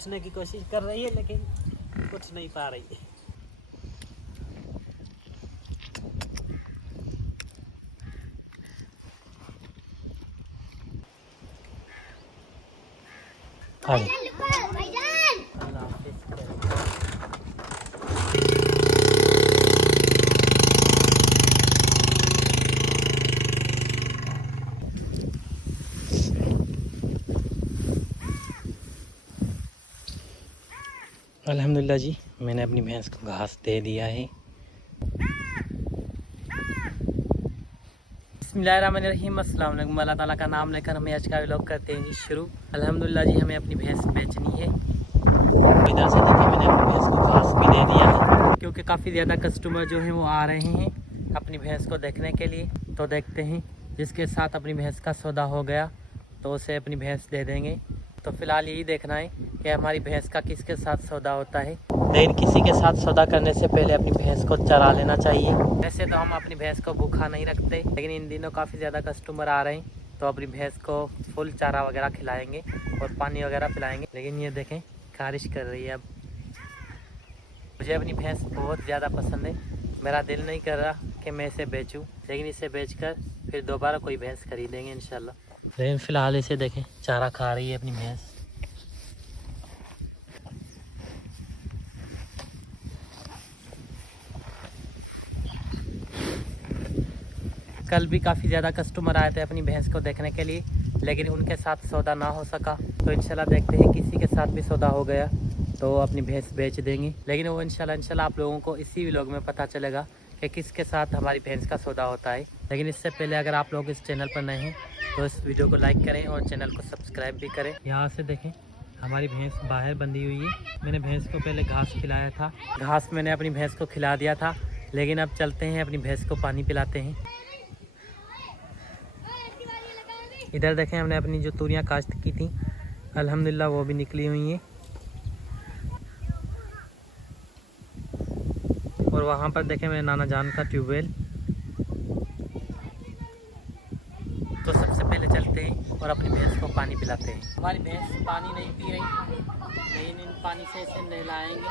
उठने की कोशिश कर रही है लेकिन उठ नहीं पा रही है। अल्लाह हाफिज़। अल्हम्दुलिल्लाह जी, मैंने अपनी भैंस को घास दे दिया है। बिस्मिल्लाहिर्रहमानिर्रहीम, अस्सलाम वालेकुम। अल्लाह ताला का नाम लेकर हमें आज का व्लॉग करते हैं जी शुरू। अल्हम्दुलिल्लाह जी, हमें अपनी भैंस बेचनी है। इधर से देखिए मैंने अपनी भैंस को घास भी दे दिया है, क्योंकि काफ़ी ज़्यादा कस्टमर जो हैं वो आ रहे हैं अपनी भैंस को देखने के लिए। तो देखते हैं, जिसके साथ अपनी भैंस का सौदा हो गया तो उसे अपनी भैंस दे देंगे। तो फिलहाल यही देखना है कि हमारी भैंस का किसके साथ सौदा होता है। लेकिन किसी के साथ सौदा करने से पहले अपनी भैंस को चरा लेना चाहिए। वैसे तो हम अपनी भैंस को भूखा नहीं रखते, लेकिन इन दिनों काफ़ी ज़्यादा कस्टमर आ रहे हैं तो अपनी भैंस को फुल चारा वगैरह खिलाएंगे और पानी वगैरह पिलाएंगे। लेकिन ये देखें, बारिश कर रही है। अब मुझे अपनी भैंस बहुत ज़्यादा पसंद है। मेरा दिल नहीं कर रहा कि मैं इसे बेचूं, लेकिन इसे बेचकर फिर दोबारा कोई भैंस खरीदेंगे इंशाल्लाह। लेकिन फ़िलहाल इसे देखें, चारा खा रही है अपनी भैंस। कल भी काफ़ी ज़्यादा कस्टमर आए थे अपनी भैंस को देखने के लिए, लेकिन उनके साथ सौदा ना हो सका। तो इंशाल्लाह देखते हैं, किसी के साथ भी सौदा हो गया तो अपनी भैंस बेच देंगे। लेकिन वो इंशाल्लाह आप लोगों को इसी व्लॉग में पता चलेगा कि किसके साथ हमारी भैंस का सौदा होता है। लेकिन इससे पहले अगर आप लोग इस चैनल पर नए हैं तो इस वीडियो को लाइक करें और चैनल को सब्सक्राइब भी करें। यहाँ से देखें, हमारी भैंस बाहर बंधी हुई है। मैंने भैंस को पहले घास खिलाया था, घास मैंने अपनी भैंस को खिला दिया था। लेकिन अब चलते हैं, अपनी भैंस को पानी पिलाते हैं। इधर देखें, हमने अपनी जो तूरियाँ काश्त की थी अल्हम्दुलिल्लाह वो भी निकली हुई हैं। और वहाँ पर देखें मेरे नाना जान का ट्यूबवेल। तो सबसे पहले चलते हैं और अपनी भैंस को पानी पिलाते हैं। हमारी भैंस पानी नहीं पी रही, लेकिन इन पानी से इसे नहलाएंगे।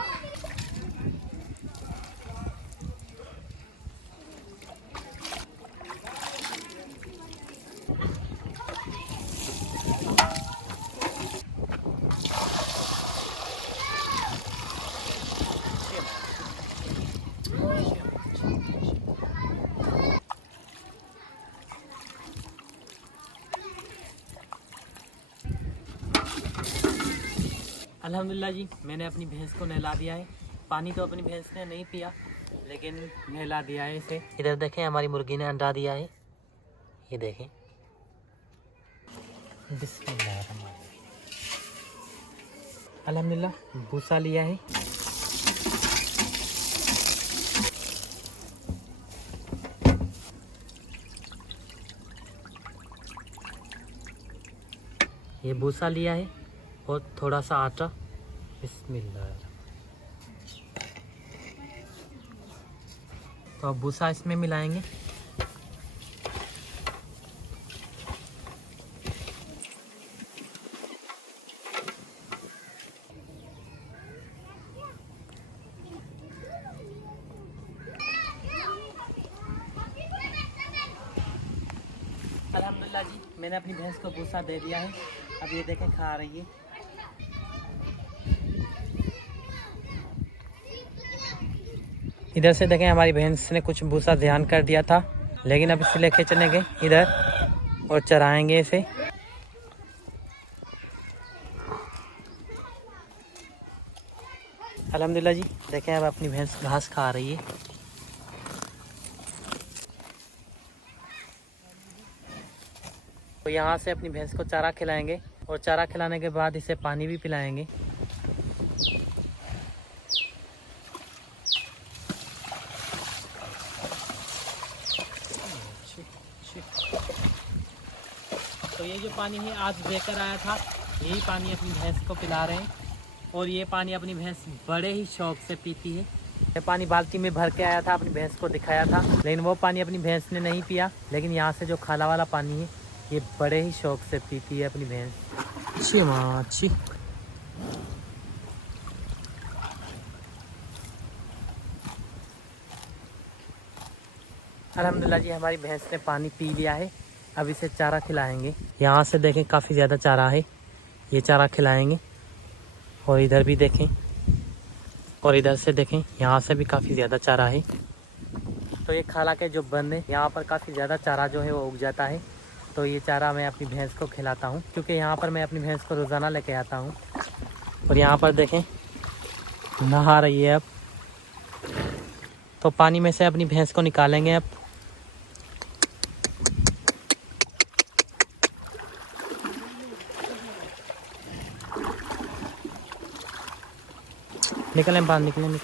अल्हम्दुलिल्लाह जी, मैंने अपनी भैंस को नहला दिया है। पानी तो अपनी भैंस ने नहीं पिया, लेकिन नहला दिया है इसे। इधर देखें, हमारी मुर्गी ने अंडा दिया है। ये देखें, बिस्मिल्लाहिर्रहमानिर्रहीम। अल्हम्दुलिल्लाह भूसा लिया है। ये भूसा लिया है और थोड़ा सा आटा। बिस्मिल्लाह। तो अब भूसा इसमें मिलाएंगे। अल्हम्दुलिल्लाह जी, मैंने अपनी भैंस को भूसा दे दिया है। अब ये देखें, खा रही है। इधर से देखें, हमारी भैंस ने कुछ भूसा ध्यान कर दिया था, लेकिन अब इसे लेके चलेंगे इधर और चराएंगे इसे। अल्हम्दुलिल्लाह जी, देखें अब अपनी भैंस घास खा रही है। तो यहाँ से अपनी भैंस को चारा खिलाएंगे और चारा खिलाने के बाद इसे पानी भी पिलाएंगे। तो ये जो पानी है आज बेकर आया था, यही पानी अपनी भैंस को पिला रहे हैं। और ये पानी अपनी भैंस बड़े ही शौक से पीती है। ये पानी बाल्टी में भर के आया था, अपनी भैंस को दिखाया था, लेकिन वो पानी अपनी भैंस ने नहीं पिया। लेकिन यहाँ से जो खाला वाला पानी है ये बड़े ही शौक से पीती है अपनी भैंस। अच्छी माँ अच्छी। अल्हम्दुलिल्लाह जी हमारी भैंस ने पानी पी लिया है। अब इसे चारा खिलाएंगे। यहाँ से देखें काफ़ी ज़्यादा चारा है, ये चारा खिलाएंगे। और इधर भी देखें, और इधर से देखें, यहाँ से भी काफ़ी ज़्यादा चारा है। तो ये खाला के जो बंद है, यहाँ पर काफ़ी ज़्यादा चारा जो है वो उग जाता है। तो ये चारा मैं अपनी भैंस को खिलाता हूँ, क्योंकि यहाँ पर मैं अपनी भैंस को रोज़ाना लेके आता हूँ। और यहाँ पर देखें नहा रही है अब। तो पानी में से अपनी भैंस को निकालेंगे अब। निकलें बाहर, निकलें।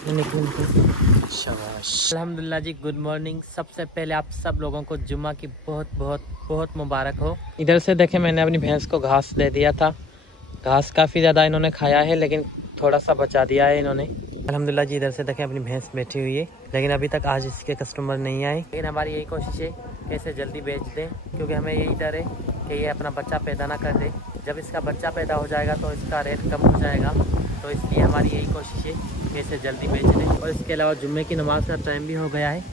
शाबाश। अल्हम्दुलिल्लाह जी, गुड मॉर्निंग। सबसे पहले आप सब लोगों को जुम्मा की बहुत बहुत बहुत मुबारक हो। इधर से देखें मैंने अपनी भैंस को घास दे दिया था। घास काफ़ी ज़्यादा इन्होंने खाया है, लेकिन थोड़ा सा बचा दिया है इन्होंने। अल्हम्दुलिल्लाह जी, इधर से देखें अपनी भैंस बैठी हुई है, लेकिन अभी तक आज इसके कस्टमर नहीं आए। लेकिन हमारी यही कोशिश है कि इसे जल्दी बेच दें, क्योंकि हमें यही डर है कि ये अपना बच्चा पैदा ना कर दे। जब इसका बच्चा पैदा हो जाएगा तो इसका रेट कम हो जाएगा। तो इसलिए हमारी यही कोशिश है कि इसे जल्दी बेच दें। और इसके अलावा जुम्मे की नमाज़ का टाइम भी हो गया है,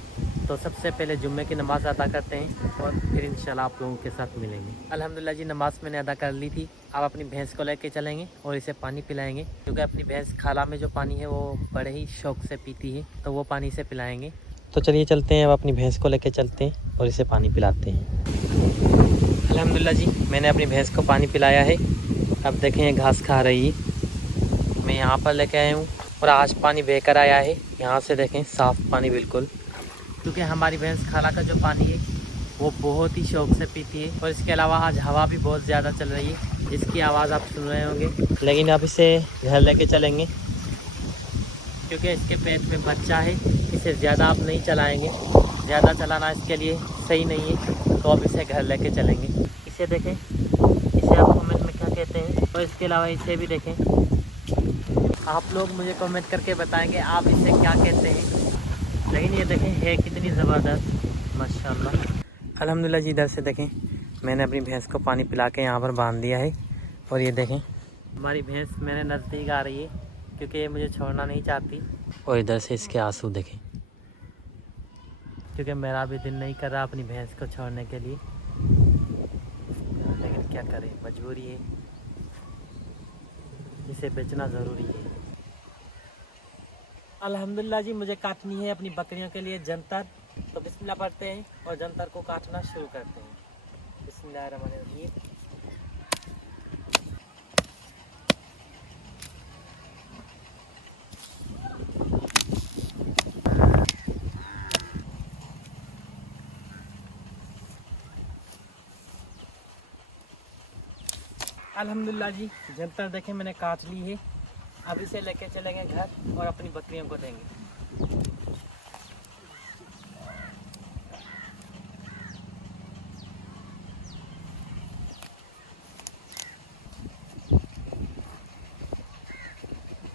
तो सबसे पहले जुम्मे की नमाज़ अदा करते हैं और फिर इंशाल्लाह आप लोगों के साथ मिलेंगे। अल्हम्दुलिल्लाह जी, नमाज़ मैंने अदा कर ली थी। अब अपनी भैंस को लेके चलेंगे और इसे पानी पिलाएंगे, क्योंकि अपनी भैंस खाला में जो पानी है वो बड़े ही शौक़ से पीती है, तो वो पानी से पिलाएंगे। तो चलिए चलते हैं, अब अपनी भैंस को लेके चलते हैं और इसे पानी पिलाते हैं। अल्हम्दुलिल्लाह जी, मैंने अपनी भैंस को पानी पिलाया है। अब देखें ये घास खा रही है। मैं यहाँ पर लेके आया हूँ और आज पानी बहकर आया है। यहाँ से देखें साफ़ पानी बिल्कुल, क्योंकि हमारी भैंस खाला का जो पानी है वो बहुत ही शौक़ से पीती है। और इसके अलावा आज हवा भी बहुत ज़्यादा चल रही है, जिसकी आवाज़ आप सुन रहे होंगे। लेकिन अब इसे घर लेके चलेंगे, क्योंकि इसके पेट में बच्चा है। इसे ज़्यादा आप नहीं चलाएँगे, ज़्यादा चलाना इसके लिए सही नहीं है। तो अब इसे घर लेके चलेंगे। इसे देखें, इसे आप कमेंट में क्या कहते हैं। और इसके अलावा इसे भी देखें, आप लोग मुझे कमेंट करके बताएंगे आप इसे क्या कहते हैं। लेकिन ये देखें है कितनी ज़बरदस्त, माशाल्लाह। अल्हम्दुलिल्लाह जी, इधर से देखें मैंने अपनी भैंस को पानी पिला के यहाँ पर बांध दिया है। और ये देखें हमारी भैंस मेरे नज़दीक आ रही है, क्योंकि ये मुझे छोड़ना नहीं चाहती। और इधर से इसके आंसू देखें, क्योंकि मेरा भी दिल नहीं कर रहा अपनी भैंस को छोड़ने के लिए, लेकिन क्या करें, मजबूरी है, इसे बेचना ज़रूरी है। अल्हम्दुलिल्लाह जी, मुझे काटनी है अपनी बकरियों के लिए जंतर। तो बिस्मिल्लाह पढ़ते हैं और जंतर को काटना शुरू करते हैं। बिस्मिल्लाहिर्रहमानिर्रहीम। अल्हम्दुलिल्लाह जी, जंतर देखें मैंने काट ली है। अब इसे लेके चलेंगे घर और अपनी बकरियों को देंगे।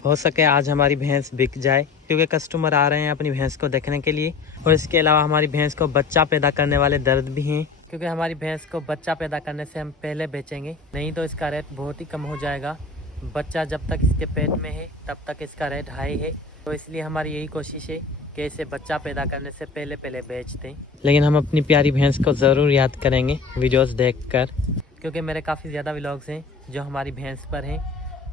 हो सके आज हमारी भैंस बिक जाए, क्योंकि कस्टमर आ रहे हैं अपनी भैंस को देखने के लिए। और इसके अलावा हमारी भैंस को बच्चा पैदा करने वाले दर्द भी हैं, क्योंकि हमारी भैंस को बच्चा पैदा करने से हम पहले बेचेंगे, नहीं तो इसका रेट बहुत ही कम हो जाएगा। बच्चा जब तक इसके पेट में है तब तक इसका रेट हाई है। तो इसलिए हमारी यही कोशिश है कि इसे बच्चा पैदा करने से पहले पहले बेच दें। लेकिन हम अपनी प्यारी भैंस को ज़रूर याद करेंगे वीडियोस देखकर, क्योंकि मेरे काफ़ी ज़्यादा व्लॉग्स हैं जो हमारी भैंस पर हैं।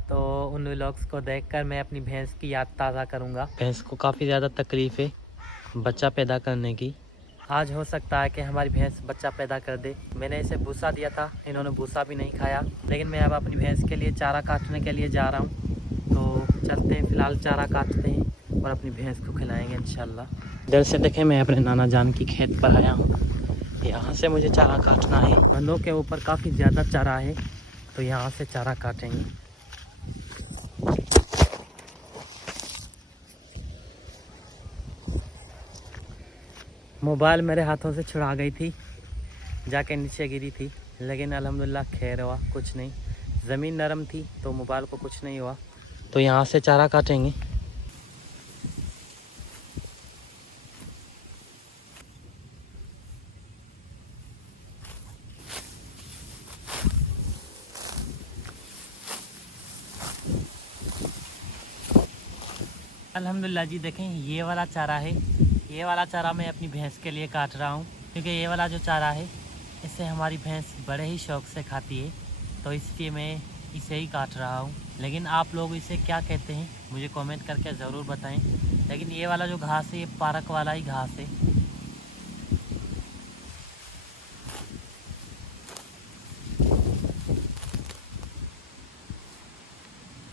तो उन व्लॉग्स को देखकर मैं अपनी भैंस की याद ताज़ा करूँगा। भैंस को काफ़ी ज़्यादा तकलीफ़ है बच्चा पैदा करने की। आज हो सकता है कि हमारी भैंस बच्चा पैदा कर दे। मैंने इसे भूसा दिया था, इन्होंने भूसा भी नहीं खाया। लेकिन मैं अब अपनी भैंस के लिए चारा काटने के लिए जा रहा हूँ। तो चलते हैं, फ़िलहाल चारा काटते हैं और अपनी भैंस को खिलाएंगे इंशाल्लाह। इधर से देखें मैं अपने नाना जान की खेत पर आया हूँ। यहाँ से मुझे चारा काटना है। बंदों के ऊपर काफ़ी ज़्यादा चारा है, तो यहाँ से चारा काटेंगे। मोबाइल मेरे हाथों से छुड़ा गई थी, जाके नीचे गिरी थी, लेकिन अल्हम्दुलिल्लाह खैर हुआ, कुछ नहीं। ज़मीन नरम थी तो मोबाइल को कुछ नहीं हुआ। तो यहाँ से चारा काटेंगे। अल्हम्दुलिल्लाह जी, देखें ये वाला चारा है ये वाला चारा मैं अपनी भैंस के लिए काट रहा हूँ, क्योंकि ये वाला जो चारा है इससे हमारी भैंस बड़े ही शौक़ से खाती है, तो इसलिए मैं इसे ही काट रहा हूँ। लेकिन आप लोग इसे क्या कहते हैं मुझे कमेंट करके ज़रूर बताएं। लेकिन ये वाला जो घास है ये पार्क वाला ही घास है।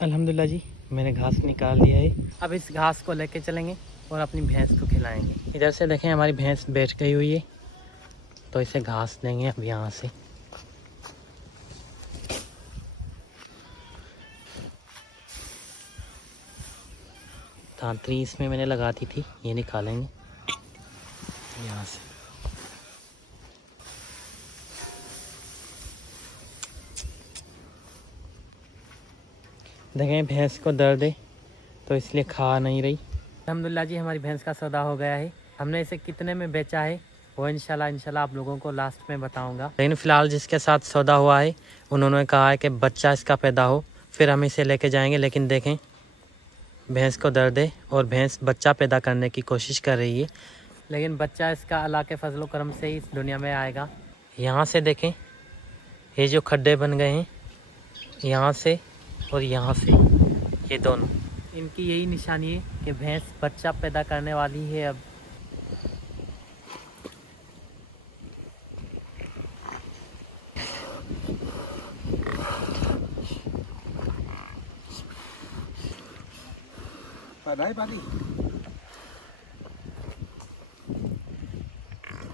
अल्हम्दुलिल्लाह जी, मैंने घास निकाल लिया है। अब इस घास को लेके चलेंगे और अपनी भैंस को खिलाएंगे। इधर से देखें हमारी भैंस बैठ गई हुई है, तो इसे घास देंगे अब यहाँ से। धातरी इसमें मैंने लगा दी थी, ये निकालेंगे यहाँ से। देखें भैंस को दर्द है तो इसलिए खा नहीं रही। अल्हम्दुलिल्लाह जी, हमारी भैंस का सौदा हो गया है। हमने इसे कितने में बेचा है वो इंशाल्लाह आप लोगों को लास्ट में बताऊंगा। लेकिन फ़िलहाल जिसके साथ सौदा हुआ है उन्होंने कहा है कि बच्चा इसका पैदा हो फिर हम इसे लेके जाएंगे। लेकिन देखें भैंस को दर्द है और भैंस बच्चा पैदा करने की कोशिश कर रही है, लेकिन बच्चा इसका अल्लाह के फजल करम से ही इस दुनिया में आएगा। यहाँ से देखें ये जो खड्डे बन गए हैं, यहाँ से और यहाँ से, ये दोनों, इनकी यही निशानी है कि भैंस बच्चा पैदा करने वाली है। अब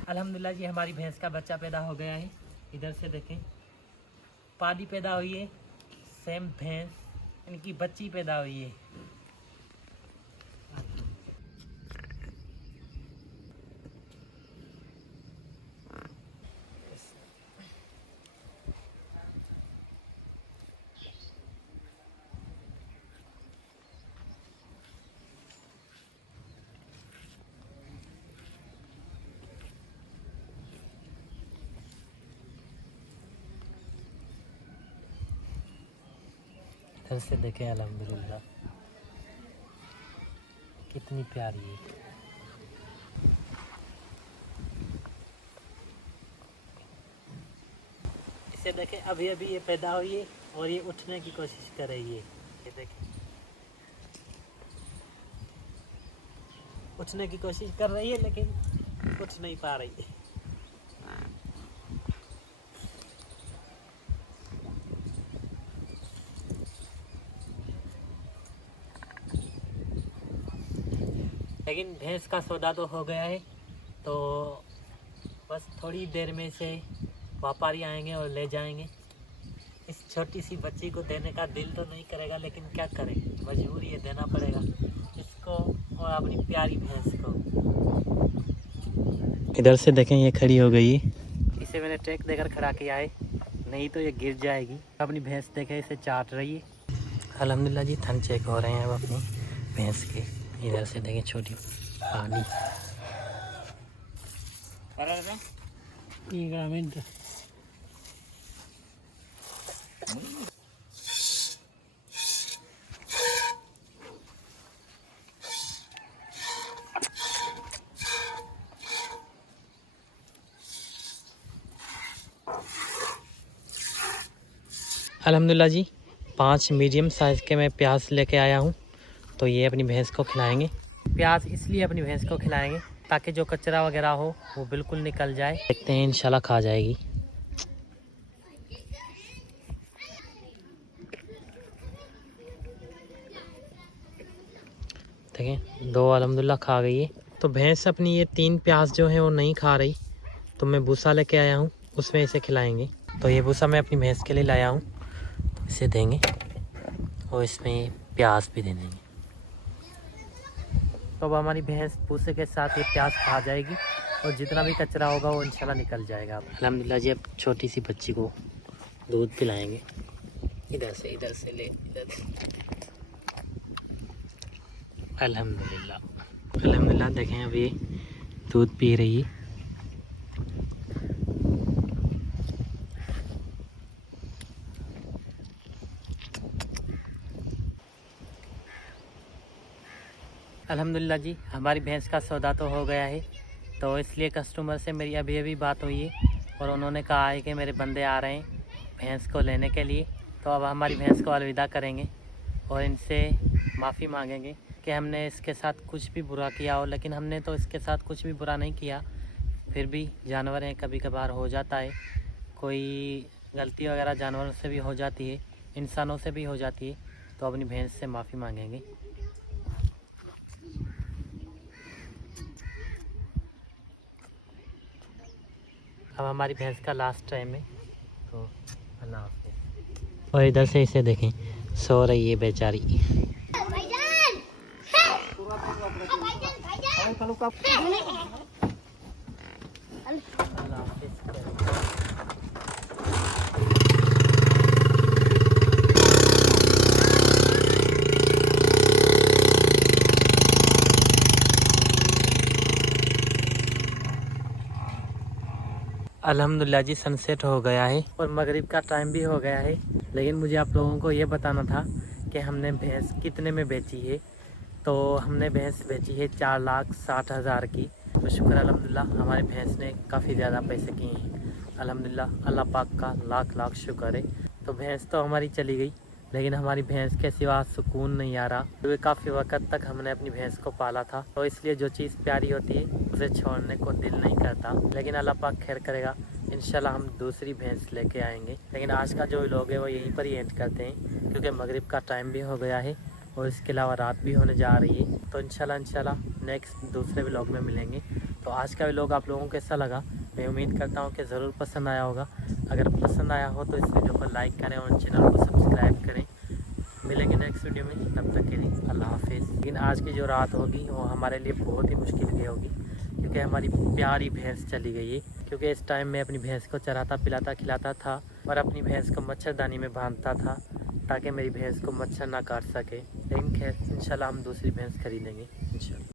अल्हम्दुलिल्लाह जी, हमारी भैंस का बच्चा पैदा हो गया है। इधर से देखें पाली पैदा हुई है, सेम भैंस इनकी बच्ची पैदा हुई है। इधर से देखें अल्हम्दुलिल्लाह कितनी प्यारी है। इसे देखें अभी अभी ये पैदा हुई है और ये उठने की कोशिश कर रही है। ये देखें उठने की कोशिश कर रही है लेकिन उठ नहीं पा रही है। लेकिन भैंस का सौदा तो हो गया है, तो बस थोड़ी देर में से व्यापारी आएंगे और ले जाएंगे। इस छोटी सी बच्ची को देने का दिल तो नहीं करेगा, लेकिन क्या करें, मजबूरी है, देना पड़ेगा इसको और अपनी प्यारी भैंस को। इधर से देखें ये खड़ी हो गई है, इसे मैंने ट्रैक देकर खड़ा किया है, नहीं तो ये गिर जाएगी। अपनी भैंस देखे इसे चाट रही है। अल्हम्दुलिल्लाह जी, थन चेक हो रहे हैं अब अपनी भैंस के। इधर से देखें छोटी पानी अल्हम्दुलिल्लाह जी, 5 मीडियम साइज़ के मैं प्याज लेके आया हूँ, तो ये अपनी भैंस को खिलाएंगे। प्याज इसलिए अपनी भैंस को खिलाएंगे ताकि जो कचरा वगैरह हो वो बिल्कुल निकल जाए। देखते हैं इंशाल्लाह खा जाएगी। देखें 2 अल्हम्दुलिल्लाह खा गई है। तो भैंस अपनी ये 3 प्याज जो है वो नहीं खा रही, तो मैं भूसा लेके आया हूँ, उसमें इसे खिलाएंगे। तो ये भूसा मैं अपनी भैंस के लिए लाया हूँ, तो इसे देंगे और इसमें प्याज भी दे देंगे। तो अब हमारी भैंस भूसे के साथ ये प्याज खा जाएगी और जितना भी कचरा होगा वो इंशाल्लाह निकल जाएगा। अल्हम्दुलिल्लाह जी, अब छोटी सी बच्ची को दूध पिलाएंगे। इधर से ले, इधर से। अल्हम्दुलिल्लाह देखें अब ये दूध पी रही है। अल्हम्दुलिल्लाह जी, हमारी भैंस का सौदा तो हो गया है। तो इसलिए कस्टमर से मेरी अभी अभी बात हुई है और उन्होंने कहा है कि मेरे बंदे आ रहे हैं भैंस को लेने के लिए। तो अब हमारी भैंस को अलविदा करेंगे और इनसे माफ़ी मांगेंगे कि हमने इसके साथ कुछ भी बुरा किया हो, लेकिन हमने तो इसके साथ कुछ भी बुरा नहीं किया। फिर भी जानवर हैं, कभी कभार हो जाता है, कोई गलती वगैरह जानवरों से भी हो जाती है, इंसानों से भी हो जाती है। तो अपनी भैंस से माफ़ी मांगेंगे। अब हमारी भैंस का लास्ट टाइम है, तो अल्लाह हाफ़िज़। और इधर से इसे देखें, सो रही है बेचारी। अल्लाह हाफ़िज़। अल्हम्दुलिल्लाह जी, सनसेट हो गया है और मगरिब का टाइम भी हो गया है। लेकिन मुझे आप लोगों को ये बताना था कि हमने भैंस कितने में बेची है। तो हमने भैंस बेची है 4,60,000 की। तो शुक्र अल्हम्दुलिल्लाह, हमारी भैंस ने काफ़ी ज़्यादा पैसे किए हैं। अल्हम्दुलिल्लाह, अल्लाह पाक का लाख लाख शुक्र है। तो भैंस तो हमारी चली गई, लेकिन हमारी भैंस के सिवा सुकून नहीं आ रहा, क्योंकि काफ़ी वक्त तक हमने अपनी भैंस को पाला था। तो इसलिए जो चीज़ प्यारी होती है उसे छोड़ने को दिल नहीं करता। लेकिन अल्लाह पाक खैर करेगा, इंशाल्लाह हम दूसरी भैंस लेके आएंगे। लेकिन आज का जो व्लॉग है वो यहीं पर ही एंड करते हैं, क्योंकि मगरिब का टाइम भी हो गया है और इसके अलावा रात भी होने जा रही है। तो इंशाल्लाह नेक्स्ट दूसरे व्लॉग में मिलेंगे। तो आज का व्लॉग आप लोगों को कैसा लगा, मैं उम्मीद करता हूँ कि ज़रूर पसंद आया होगा। अगर पसंद आया हो तो इस वीडियो को लाइक करें और चैनल को सब्सक्राइब करें। मिलेंगे नेक्स्ट वीडियो में, तब तक के लिए अल्लाह हाफ़िज़। लेकिन आज की जो रात होगी वो हमारे लिए बहुत ही मुश्किल की होगी, क्योंकि हमारी प्यारी भैंस चली गई है। क्योंकि इस टाइम में अपनी भैंस को चराता पिलाता खिलाता था और अपनी भैंस को मच्छरदानी में बांधता था, ताकि मेरी भैंस को मच्छर ना काट सके। लेकिन खैर इंशाल्लाह हम दूसरी भैंस खरीदेंगे इंशाल्लाह।